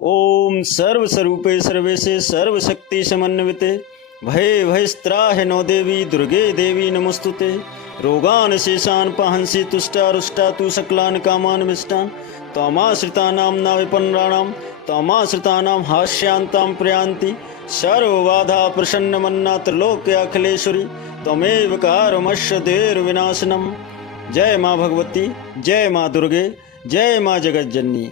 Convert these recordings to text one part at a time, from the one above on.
ओम सर्वस्वरूपे सर्वेशे सर्वशक्ति समन्विते भये भयस्त्राहि नो देवी दुर्गे देवी नमस्तुते। रोगान शेषान पाहंसि तुष्टा रुष्टा तु सकलान कामान विष्टान त्वमाश्रितानां न विपन्नानां त्वमाश्रितानां हास्यांतां प्रयान्ति सर्वबाधा प्रसन्नमन्ना त्रिलोक्य अखिलेश्वरी त्वमेव कारमस्य देर्विनाशनम्। जय माँ भगवती, जय माँ दुर्गे, जय माँ जगतजननी।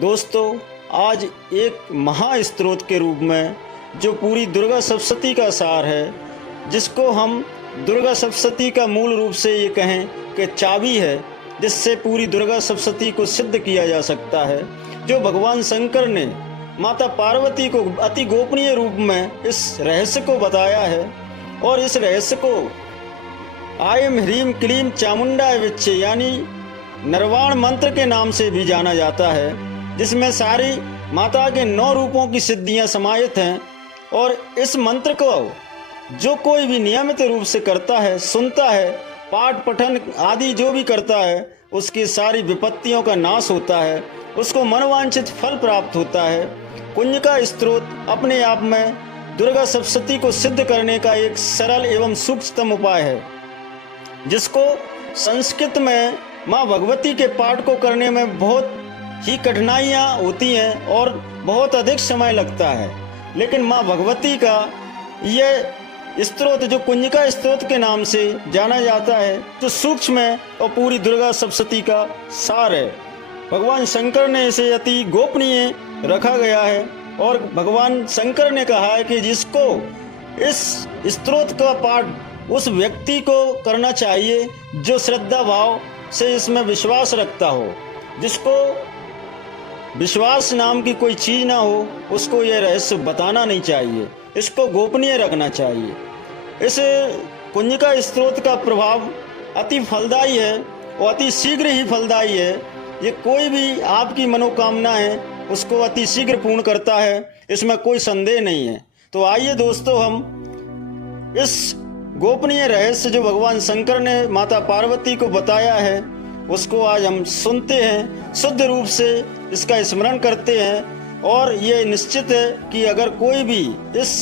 दोस्तों, आज एक महास्त्रोत के रूप में जो पूरी दुर्गा सप्तशती का सार है, जिसको हम दुर्गा सप्तशती का मूल रूप से ये कहें कि चाबी है, जिससे पूरी दुर्गा सप्तशती को सिद्ध किया जा सकता है, जो भगवान शंकर ने माता पार्वती को अति गोपनीय रूप में इस रहस्य को बताया है। और इस रहस्य को आयम ह्रीम क्लीम चामुंडाय विच्चे यानी निर्वाण मंत्र के नाम से भी जाना जाता है, जिसमें सारी माता के 9 रूपों की सिद्धियां समाहित हैं। और इस मंत्र को जो कोई भी नियमित रूप से करता है, सुनता है, पाठ पठन आदि जो भी करता है, उसकी सारी विपत्तियों का नाश होता है, उसको मनोवांछित फल प्राप्त होता है। कुंजिका स्त्रोत अपने आप में दुर्गा सप्तशती को सिद्ध करने का एक सरल एवं सूक्ष्म उपाय है, जिसको संस्कृत में माँ भगवती के पाठ को करने में बहुत ही कठिनाइयाँ होती हैं और बहुत अधिक समय लगता है। लेकिन माँ भगवती का ये स्त्रोत जो कुंजिका स्त्रोत के नाम से जाना जाता है, जो सूक्ष्म है और पूरी दुर्गा सप्तशती का सार है। भगवान शंकर ने इसे अति गोपनीय रखा गया है और भगवान शंकर ने कहा है कि जिसको इस स्त्रोत का पाठ उस व्यक्ति को करना चाहिए जो श्रद्धा भाव से इसमें विश्वास रखता हो, जिसको विश्वास नाम की कोई चीज ना हो, उसको यह रहस्य बताना नहीं चाहिए, इसको गोपनीय रखना चाहिए। इस कुंजिका स्त्रोत का प्रभाव अति फलदायी है और अति शीघ्र ही फलदायी है। ये कोई भी आपकी मनोकामना है उसको अति शीघ्र पूर्ण करता है, इसमें कोई संदेह नहीं है। तो आइए दोस्तों, हम इस गोपनीय रहस्य जो भगवान शंकर ने माता पार्वती को बताया है, उसको आज हम सुनते हैं, शुद्ध रूप से इसका स्मरण करते हैं। और ये निश्चित है कि अगर कोई भी इस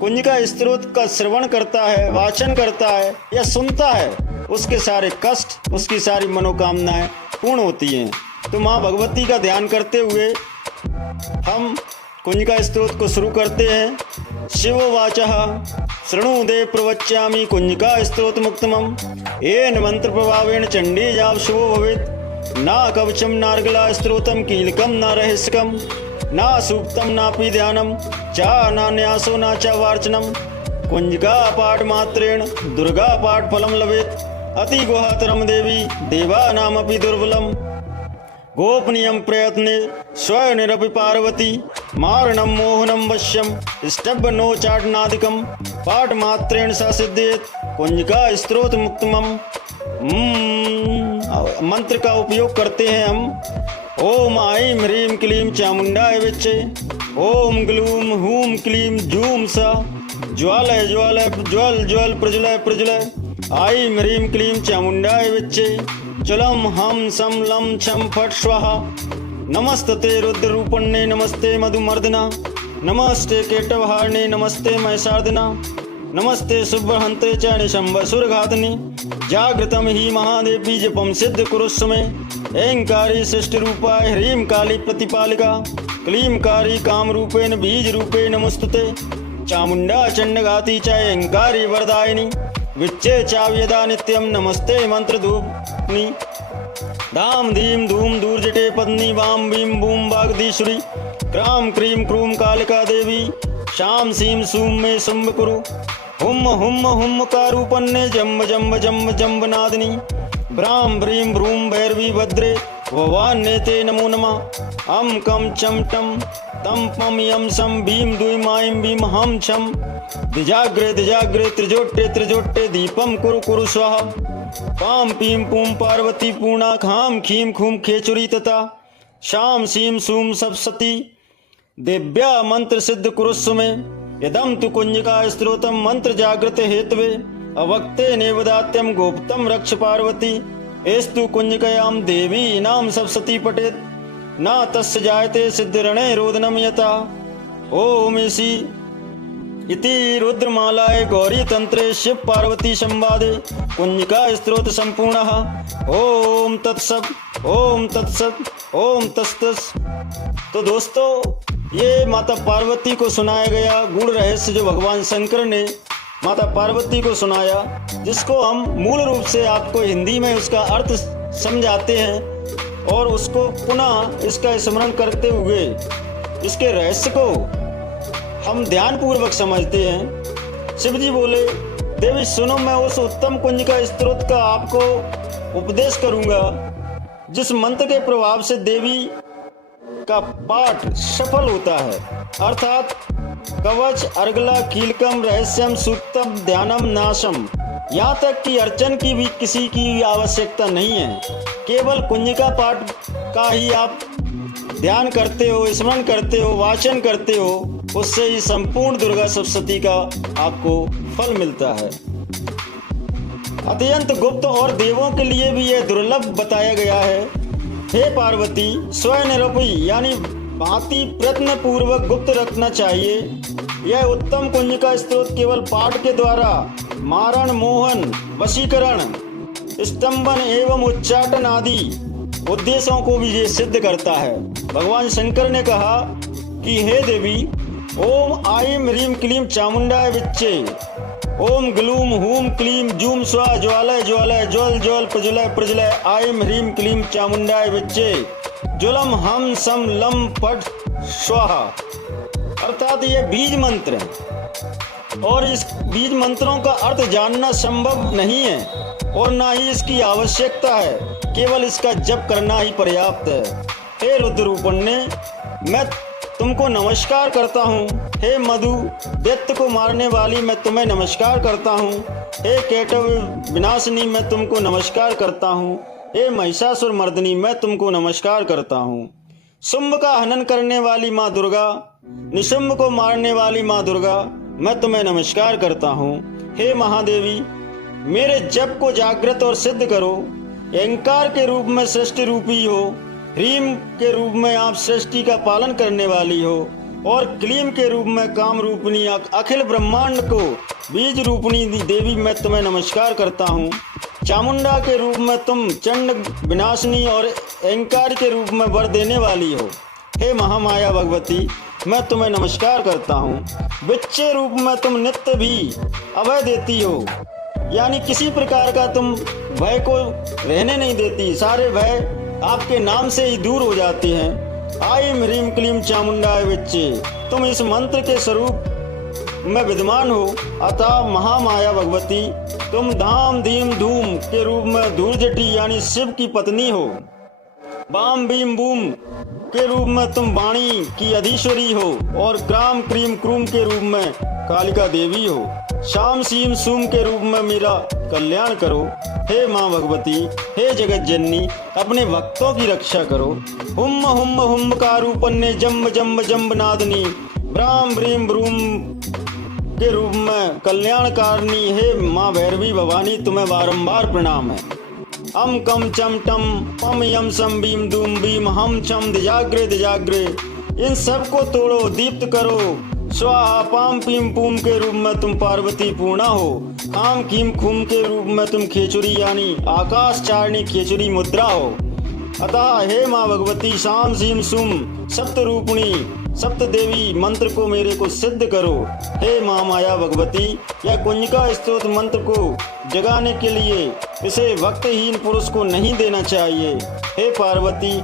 कुंजिका स्त्रोत का श्रवण करता है, वाचन करता है या सुनता है, उसके सारे कष्ट, उसकी सारी मनोकामनाएं पूर्ण होती हैं। तो माँ भगवती का ध्यान करते हुए हम कुंजिका स्त्रोत को शुरू करते हैं। शिवोवाचः शृणुदे प्रवच्यामि कुंजिका स्त्रोत मुक्तमम् येन मंत्र प्रभावेण चंडी जाप शुभो भवेत्। ना कवचम नार्गला स्त्रोतम कीलकम न रहस्यकम ना सूक्तम नापि ध्यानम चा ना न्यासो ना चा वार्चनम। कुंजिका पाठ मात्रेण दुर्गा पाठ फलम लभेत् अति गुहातरम देवी देवा नामपि दुर्बलम। गोपनीयम प्रयत्ने स्वयनिरपि पार्वती मारणम मोहनम वश्यम स्तब्ध नो चाटनादिकम पाठ मात्रेण सा सिद्धेत कुंजिका स्त्रोत मुक्तमम। मंत्र का उपयोग करते हैं हम। ओम ऐं ह्रीं क्लीं चामुंडाय विच्चे ओम ग्लूम हूम क्लीं जूम सा ज्वालय ज्वालय ज्वल ज्वल प्रज्वलय प्रज्वलय ऐं ह्रीं क्लीं चामुंडाय विच्चे चलम हम सम लम छम फट स्वाहा। नमस्ते रुद्र रूपण्ये नमस्ते मधुमर्दना नमस्ते केटवहारिणे नमस्ते महिषार्दना नमस्ते शुभ्रहन्ते च निशम्बसुरघातनि। जागृतं हि महादेवी जपं सिद्ध कुरुष्व मे ऐंकारी सृष्टिरूपाय ह्रीं काली प्रतिपालिका क्लीं कारी कामरूपेण बीजरूपेण नमोस्तुते। चामुंडा चंडघाती च ऐंकारी वरदायिनी विच्चे चाव्यदा नित्यं नमस्ते मंत्रधूपनी। धाम धीम धूम दूरजटे पत्नी वाम भीम बूम वागधीश्वरी क्राम क्रीम क्रूम कालिका देवी शाम सीम सूम में शुंभ कुरु हुम हुम हुम कारूपन्ने जम्ब जम्ब जम्ब जम्ब नादनी भ्राम भ्रीम भ्रूम भैरवी भद्रे भवान्ने ते नमो नमः। अम कम चम टम तम पम यम सम भीम दुईम आईम भीम हम छम दिजाग्रे दिजाग्रे त्रिजोट्टे त्रिजोट्टे दीपम कुरु कुरु स्वाहा। पाम पीम पूम पार्वती पूर्णा खाम खीम खूम खेचुरी तथा शाम सीम सूम सप्तशती दिव्या मंत्र सिद्ध कुरुस्व में। यदम तु कुंजिका स्त्रोतम मंत्र जागृत हेतवे अवक्ते नेवदात्यम गोप्तम रक्ष पार्वती एस्तु कुंजिकयाम देवी नाम सप्तशती पठेत न तस्य जायते सिद्धिरणे रोदनम यथा। ओम इति रुद्रमालाए गौरी तंत्रे शिव पार्वती संवादे कुंजिका स्तोत्र संपूर्णः। ओम तत्सत, ओम तत्सत, ओम तत्सत। तो दोस्तों, ये माता पार्वती को सुनाया गया गूढ़ रहस्य जो भगवान शंकर ने माता पार्वती को सुनाया, जिसको हम मूल रूप से आपको हिंदी में उसका अर्थ समझाते हैं और उसको पुनः इसका स्मरण करते हुए इसके रहस्य को हम ध्यान पूर्वक समझते हैं। शिव जी बोले, देवी सुनो, मैं उस उत्तम कुंजिका स्तोत्र का आपको उपदेश करूंगा जिस मंत्र के प्रभाव से देवी का पाठ सफल होता है, अर्थात कवच, अर्गला, कीलकम, रहस्यम, सूक्तम, ध्यानम, नाशम। यहाँ तक कि अर्चन की भी किसी की आवश्यकता नहीं है, केवल कुंजिका पाठ का ही आप ध्यान करते हो, स्मरण करते हो, वाचन करते हो, उससे ही संपूर्ण दुर्गा सप्तशती का आपको फल मिलता है। अत्यंत गुप्त और देवों के लिए भी यह दुर्लभ बताया गया है। हे पार्वती, स्वनिरूपी यानी भांति प्रयत्न पूर्वक गुप्त रखना चाहिए। यह उत्तम कुंजिका स्तोत्र केवल पाठ के द्वारा मारण, मोहन, वशीकरण, स्तंभन एवं उच्चाटन आदि उद्देश्यों को भी ये सिद्ध करता है। भगवान शंकर ने कहा कि हे देवी, ओम आईम ह्रीम क्लीम चामुंडाय विच्चे, ओम ग्लूम हूम क्लीम जूम स्वा ज्वालय ज्वालय ज्वल ज्वल प्रज्वलय प्रज्वलय आईम ह्रीम क्लीम चामुंडाय विच्चे, ज्वलम हम सम लम पट स्वाहा। अर्थात ये बीज मंत्र है और इस बीज मंत्रों का अर्थ जानना संभव नहीं है और ना ही इसकी आवश्यकता है, केवल इसका जप करना ही पर्याप्त है। हे रुद्ररूपण्य, मैं तुमको नमस्कार करता हूँ। हे मधु दैत्य को मारने वाली, मैं तुम्हें नमस्कार करता हूँ। हे केटव विनाशिनी, मैं तुमको नमस्कार करता हूँ। हे महिषासुर मर्दनी, मैं तुमको नमस्कार करता हूँ। शुंभ का हनन करने वाली माँ दुर्गा, निशुंभ को मारने वाली माँ दुर्गा, मैं तुम्हें नमस्कार करता हूँ। हे महादेवी, मेरे जप को जागृत और सिद्ध करो। अहंकार के रूप में सृष्टि रूपी हो, ह्रीम के रूप में आप सृष्टि का पालन करने वाली हो और क्लीम के रूप में काम रूपनी अखिल ब्रह्मांड को बीज रूपनी देवी, मैं तुम्हें नमस्कार करता हूँ। चामुंडा के रूप में तुम चंड विनाशिनी और अहंकार के रूप में वर देने वाली हो। हे महामाया भगवती, मैं तुम्हें नमस्कार करता हूँ। विच्चे रूप में तुम नित्य भी अभय देती हो, यानी किसी प्रकार का तुम भय को रहने नहीं देती, सारे भय आपके नाम से ही दूर हो जाते हैं। आईम ह्रीम क्लीम चामुंडाय विच्चे, तुम इस मंत्र के स्वरूप में विद्यमान हो, अतः महामाया भगवती तुम धाम धीम धूम के रूप में धूर्जटी यानी शिव की पत्नी हो। बाम भीम बूम के रूप में तुम वाणी की अधीश्वरी हो और क्राम क्रीम क्रूम के रूप में कालिका देवी हो। शाम सीम सूम के रूप में मेरा कल्याण करो। हे माँ भगवती, हे जगत जननी, अपने भक्तों की रक्षा करो। हुम हुम हुम का रूपन्ने जम्ब जम्ब जम्ब नादनी, ब्राम ब्रीम ब्रूम के रूप में कल्याणकारिणी। हे माँ भैरवी भवानी, तुम्हें बारंबार प्रणाम है। अम कम चम टम पम यम सम भीम दूम भीम हम चम दिजाग्रे दिजाग्रे, इन सब को तोड़ो, दीप्त करो। स्वाहा पाम पीम पूम के रूप में तुम पार्वती पूर्णा हो। काम कीम खूम के रूप में तुम खेचुरी यानी आकाश चारणी खेचुरी मुद्रा हो। अतः हे माँ भगवती, शाम सीम सुम सप्त रूपणी सप्त देवी मंत्र को मेरे को सिद्ध करो। हे माँ माया भगवती, यह कुंजिका स्तोत्र मंत्र को जगाने के लिए इसे भक्तहीन पुरुष को नहीं देना चाहिए। हे पार्वती,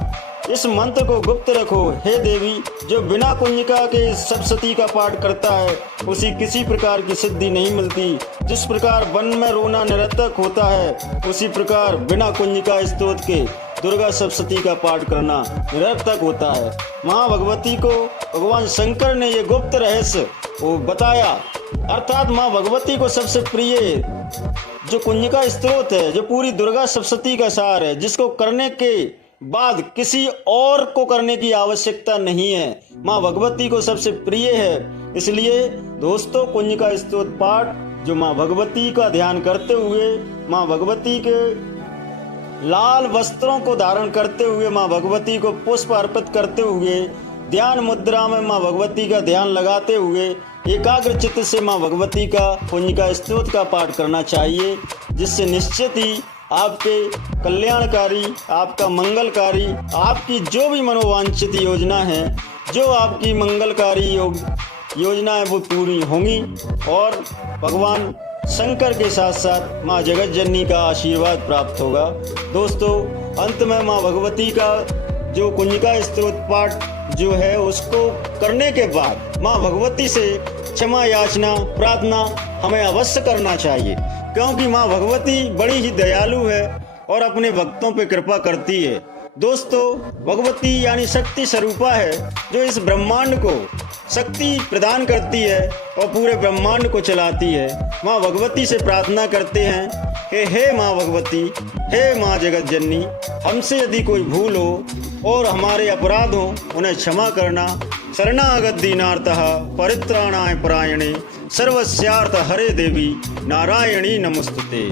इस मंत्र को गुप्त रखो। हे देवी, जो बिना कुंजिका के सप्तशती का पाठ करता है उसे किसी प्रकार की सिद्धि नहीं मिलती। जिस प्रकार वन में रोना निरर्थक होता है, उसी प्रकार बिना कुंजिका स्तोत्र के दुर्गा सप्तशती का पाठ करना निरर्थक होता है। माँ भगवती को भगवान शंकर ने ये गुप्त रहस्य वो बताया, अर्थात माँ भगवती को सबसे प्रिय जो कुंजिका स्तोत्र है, जो पूरी दुर्गा सप्तशती का सार है, जिसको करने के बाद किसी और को करने की आवश्यकता नहीं है, माँ भगवती को सबसे प्रिय है। इसलिए दोस्तों, कुंजिका स्तोत्र पाठ जो माँ भगवती का ध्यान करते हुए माँ भगवती के लाल वस्त्रों को धारण करते हुए माँ भगवती को पुष्प अर्पित करते हुए ध्यान मुद्रा में माँ भगवती का ध्यान लगाते हुए एकाग्र चित्त से माँ भगवती का कुंजिका स्तोत्र का पाठ करना चाहिए, जिससे निश्चित ही आपके कल्याणकारी, आपका मंगलकारी, आपकी जो भी मनोवांछित योजना है, जो आपकी मंगलकारी योजना है वो पूरी होंगी और भगवान शंकर के साथ साथ माँ जगत जननी का आशीर्वाद प्राप्त होगा। दोस्तों, अंत में माँ भगवती का जो कुंजिका स्तोत्र पाठ जो है उसको करने के बाद माँ भगवती से क्षमा याचना प्रार्थना हमें अवश्य करना चाहिए, क्योंकि माँ भगवती बड़ी ही दयालु है और अपने भक्तों पे कृपा करती है। दोस्तों, भगवती यानी शक्ति स्वरूपा है, जो इस ब्रह्मांड को शक्ति प्रदान करती है और पूरे ब्रह्मांड को चलाती है। माँ भगवती से प्रार्थना करते हैं कि हे माँ भगवती, हे माँ जगत जननी, हमसे यदि कोई भूल हो और हमारे अपराध हो उन्हें क्षमा करना। शरणागत दीनार्तः परित्राणाय परायणे सर्वस्यार्थ हरे देवी नारायणी नमस्तुते।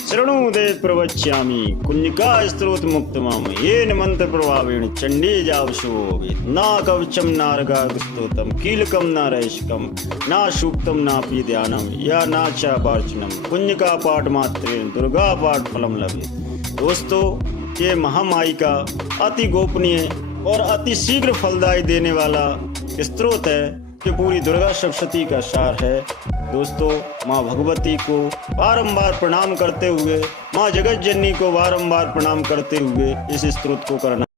शरणुदे प्रवक्ष्यामि कुंजिका स्तोत्र मुक्तमाम येन मंत्र प्रभावेण चंडी जावशोभित ना कवचम नारगास्तोत्रम कीलकम न रैशकम ना सूक्तम नापि ध्यानम या ना च पार्चनम कुंजिका पाठ मात्रेण दुर्गा पाठ फलम लभेत। दोस्तों, ये महामाई का अति गोपनीय और अति शीघ्र फलदायी देने वाला स्त्रोत है कि पूरी दुर्गा सप्तशती का सार है। दोस्तों, माँ भगवती को बारंबार प्रणाम करते हुए, माँ जगत जननी को बारंबार प्रणाम करते हुए इस स्तोत्र को करना